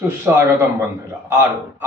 সুস্বাগতম বন্ধুরা,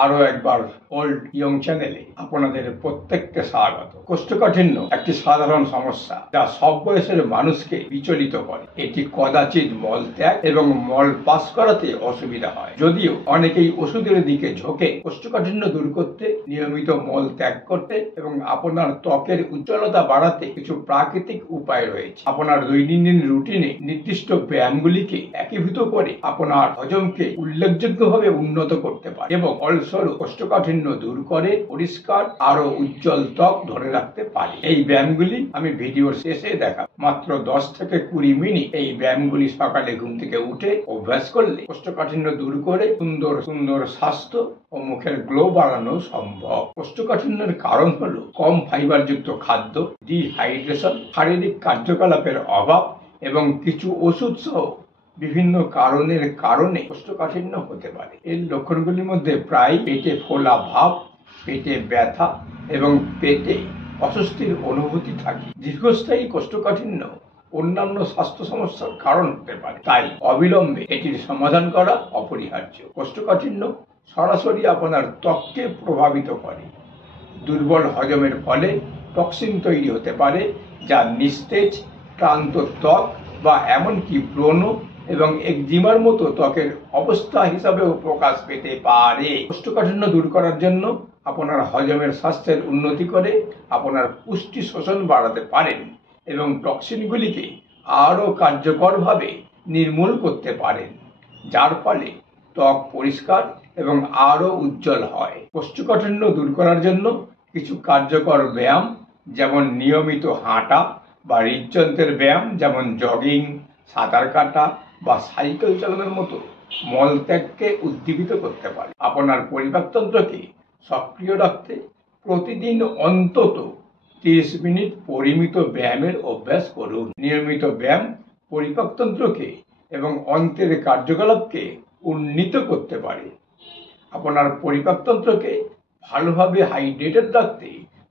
আরো একবার ওল্ড ইয়ং চ্যানেলে আপনাদের প্রত্যেককে স্বাগত। কোষ্ঠকাঠিন্য একটি সাধারণ সমস্যা যা সব বয়সের মানুষকে বিচলিত করে। এটি কদাচিৎ মল ত্যাগ এবং মল পাস করাতে অসুবিধা হয়। যদিও অনেকেই ওষুধের দিকে ঝোঁকে কোষ্ঠকাঠিন্য দূর করতে, নিয়মিত মল ত্যাগ করতে এবং আপনার ত্বকের উজ্জ্বলতা বাড়াতে কিছু প্রাকৃতিক উপায় রয়েছে। আপনার দৈনন্দিন রুটিনে নির্দিষ্ট ব্যায়ামগুলিকে একীভূত করে আপনার হজমকে উল্লেখযোগ্যভাবে উন্নত করতে পারে এবং ফলস্বরূপ কোষ্ঠকাঠিন্য দূর করে পরিষ্কার আরো উজ্জ্বল ত্বক ধরে রাখতে পারে। এই ব্যায়ামগুলি আমি ভিডিওর শেষে দেখাবো। মাত্র 10 থেকে 20 মিনিট এই ব্যায়ামগুলি সকালে ঘুম থেকে উঠে অভ্যাস করলে কোষ্ঠকাঠিন্য দূর করে সুন্দর সুন্দর স্বাস্থ্য ও মুখের গ্লো বাড়ানো সম্ভব। কোষ্ঠকাঠিন্যের কারণ হলো কম ফাইবারযুক্ত খাদ্য, ডিহাইড্রেশন, শারীরিক কার্যকলাপের অভাব এবং কিছু ওষুধ সহ বিভিন্ন কারণের কারণে কোষ্ঠকাঠিন্য হতে পারে। এর লক্ষণগুলির মধ্যে প্রায় পেটে ফোলা ভাব, পেটে ব্যথা এবং পেটে অস্বস্তির অনুভূতি থাকে। দীর্ঘস্থায়ী কোষ্ঠকাঠিন্য অন্যান্য স্বাস্থ্য সমস্যার কারণ হতে পারে, তাই অবিলম্বে এটির সমাধান করা অপরিহার্য। কোষ্ঠকাঠিন্য সরাসরি আপনার ত্বককে প্রভাবিত করে। দুর্বল হজমের ফলে টক্সিন তৈরি হতে পারে, যা নিস্তেজ, ক্লান্ত ত্বক বা এমনকি ব্রণ এবং একজিমার মতো ত্বকের অবস্থা হিসাবেও প্রকাশ পেতে পারে। কোষ্ঠকাঠিন্য দূর করার জন্য আপনার হজমের স্বাস্থ্যের উন্নতি করে আপনার পুষ্টি শোষণ বাড়াতে পারেন এবং টক্সিনগুলিকে আরও কার্যকরভাবে নির্মূল করতে পারেন, যার ফলে ত্বক পরিষ্কার এবং আরও উজ্জ্বল হয়। কোষ্ঠকাঠিন্য দূর করার জন্য কিছু কার্যকর ব্যায়াম, যেমন নিয়মিত হাঁটা বা হৃদযন্ত্রের ব্যায়াম যেমন জগিং, সাঁতার কাটা বা সাইকেল চালানোর মতো মলত্যাগকে উদ্দীপিত করতে পারে। আপনার পরিপাকতন্ত্রকে সক্রিয় রাখতে প্রতিদিন অন্তত 30 মিনিট পরিমিত ব্যায়ামের অভ্যাস করুন। নিয়মিত ব্যায়াম পরিপাকতন্ত্রকে এবং অন্ত্রের কার্যকলাপকে উন্নীত করতে পারে। আপনার পরিপাকতন্ত্রকে ভালোভাবে হাইড্রেটেড রাখতে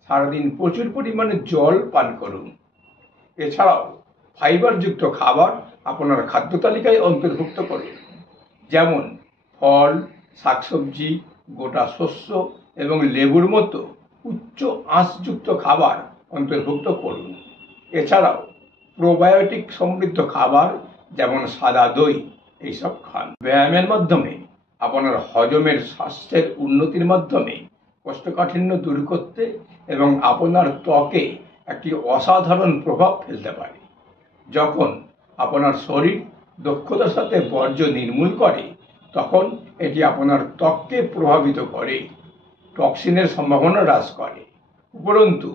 সারাদিন প্রচুর পরিমাণে জল পান করুন। এছাড়াও ফাইবারযুক্ত খাবার আপনার খাদ্য তালিকায় অন্তর্ভুক্ত করুন, যেমন ফল, শাকসবজি, গোটা শস্য এবং লেবুর মতো উচ্চ আঁশযুক্ত খাবার অন্তর্ভুক্ত করুন। এছাড়াও প্রোবায়োটিক সমৃদ্ধ খাবার যেমন সাদা দই এইসব খান। ব্যায়ামের মাধ্যমে আপনার হজমের স্বাস্থ্যের উন্নতির মাধ্যমে কোষ্ঠকাঠিন্য দূর করতে এবং আপনার ত্বকে একটি অসাধারণ প্রভাব ফেলতে পারে। যখন আপনার শরীর দক্ষতার সাথে বর্জ্য নির্মূল করে, তখন এটি আপনার ত্বককে প্রভাবিত করে, টক্সিনের সম্ভাবনা হ্রাস করে। উপরন্তু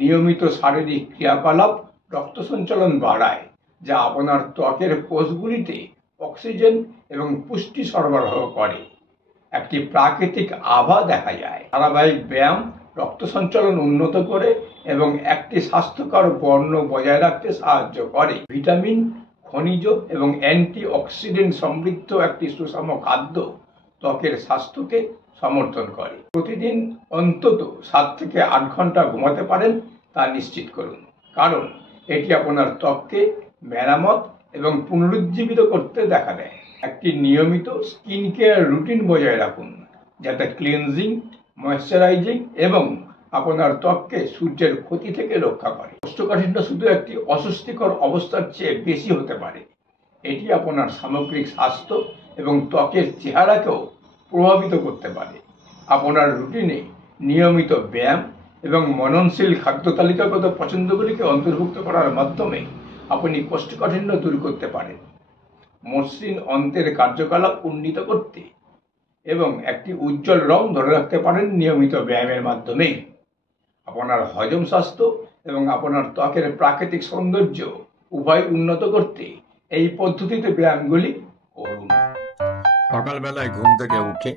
নিয়মিত শারীরিক ক্রিয়াকলাপ রক্ত সঞ্চালন বাড়ায়, যা আপনার ত্বকের কোষগুলিতে অক্সিজেন এবং পুষ্টি সরবরাহ করে। একটি প্রাকৃতিক আভা দেখা যায়। ধারাবাহিক ব্যায়াম রক্ত সঞ্চালন উন্নত করে এবং একটি স্বাস্থ্যকর বর্ণ বজায় রাখতে সাহায্য করে। ভিটামিন, খনিজ এবং অ্যান্টি অক্সিডেন্ট সমৃদ্ধ একটি সুষম খাদ্য ত্বকের স্বাস্থ্যকে সমর্থন করে। প্রতিদিন অন্তত 7 থেকে 8 ঘন্টা ঘুমাতে পারেন তা নিশ্চিত করুন, কারণ এটি আপনার ত্বককে মেরামত এবং পুনরুজ্জীবিত করতে দেখা দেয়। একটি নিয়মিত স্কিন কেয়ার রুটিন বজায় রাখুন, যাতে ক্লিনজিং, ময়েশ্চারাইজিং এবং আপনার ত্বককে সূর্যের ক্ষতি থেকে রক্ষা করে। কোষ্ঠকাঠিন্য শুধু একটি অস্বস্তিকর অবস্থার চেয়ে বেশি হতে পারে। এটি আপনার সামগ্রিক স্বাস্থ্য এবং ত্বকের চেহারাকেও প্রভাবিত করতে পারে। আপনার রুটিনে নিয়মিত ব্যায়াম এবং মননশীল খাদ্য তালিকাগত পছন্দগুলিকে অন্তর্ভুক্ত করার মাধ্যমে আপনি কোষ্ঠকাঠিন্য দূর করতে পারেন, মসৃণ অন্ত্রের কার্যকলাপ উন্নীত করতে এবং একটি উজ্জ্বল রং ধরে রাখতে পারেন। নিয়মিত ব্যায়ামের মাধ্যমে আপনার হজম স্বাস্থ্য এবং আপনার ত্বকের প্রাকৃতিক সৌন্দর্য উভয় উন্নত করতে এই পদ্ধতিতে ব্যায়ামগুলি করুন। সকালবেলায় ঘুম থেকে উঠে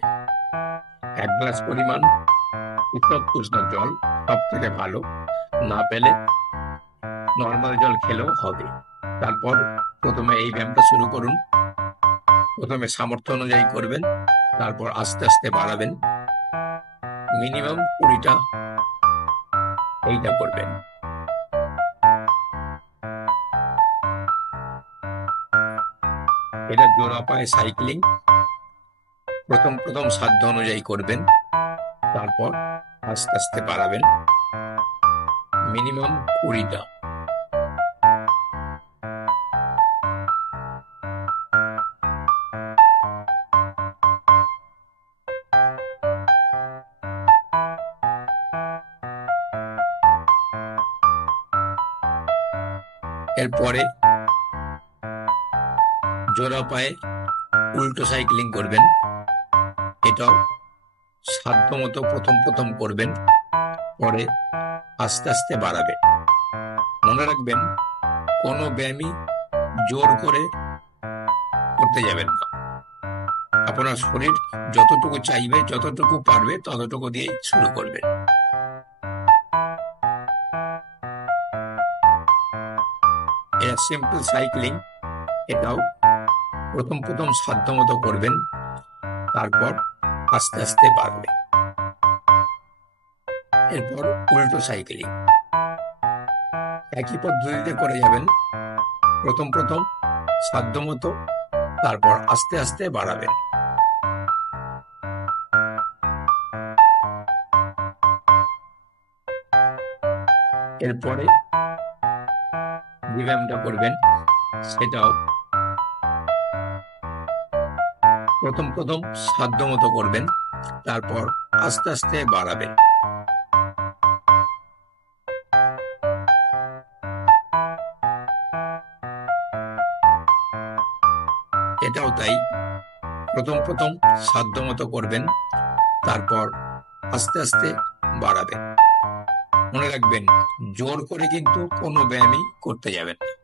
1 গ্লাস পরিমাণ উষ্ণ জল সব থেকে ভালো, না পেলে নর্মাল জল খেলেও হবে। তারপর প্রথমে এই ব্যায়ামটা শুরু করুন। প্রথমে সামর্থ্য অনুযায়ী করবেন, তারপর আস্তে আস্তে বাড়াবেন। মিনিমাম 20টা এইটা করবেন। এটা জোড়া পায়ে সাইক্লিং, প্রথম প্রথম সাধ্য অনুযায়ী করবেন, তারপর আস্তে আস্তে বাড়াবেন। মিনিমাম 20টা। এরপরে জোড়া পায়ে উল্টো সাইক্লিং করবেন। এটাও সাধ্য মতো প্রথম প্রথম করবেন, পরে আস্তে আস্তে বাড়াবেন। মনে রাখবেন, কোনো ব্যায়ামই জোর করে করতে যাবেন না। আপনার শরীর যতটুকু চাইবে, যতটুকু পারবে, ততটুকু দিয়ে শুরু করবেন। এটা সিম্পল সাইক্লিং, এটাও প্রথম প্রথম সাধ্য মতো করবেন, তারপর আস্তে আস্তে বাড়বে। এরপর উল্টো সাইক্লিং একই পদ্ধতিতে করে যাবেন। প্রথম প্রথম সাধ্য মতো, তারপর আস্তে আস্তে বাড়াবেন। এরপরে যে ব্যায়ামটা করবেন, সেটাও প্রথম প্রথম সাধ্য মতো করবেন, তারপর আস্তে আস্তে বাড়াবেন। এটাও তাই, প্রথম প্রথম সাধ্য মতো করবেন, তারপর আস্তে আস্তে বাড়াবেন। মনে রাখবেন, জোর করে কিন্তু কোনো ব্যায়ামই করতে যাবেন না।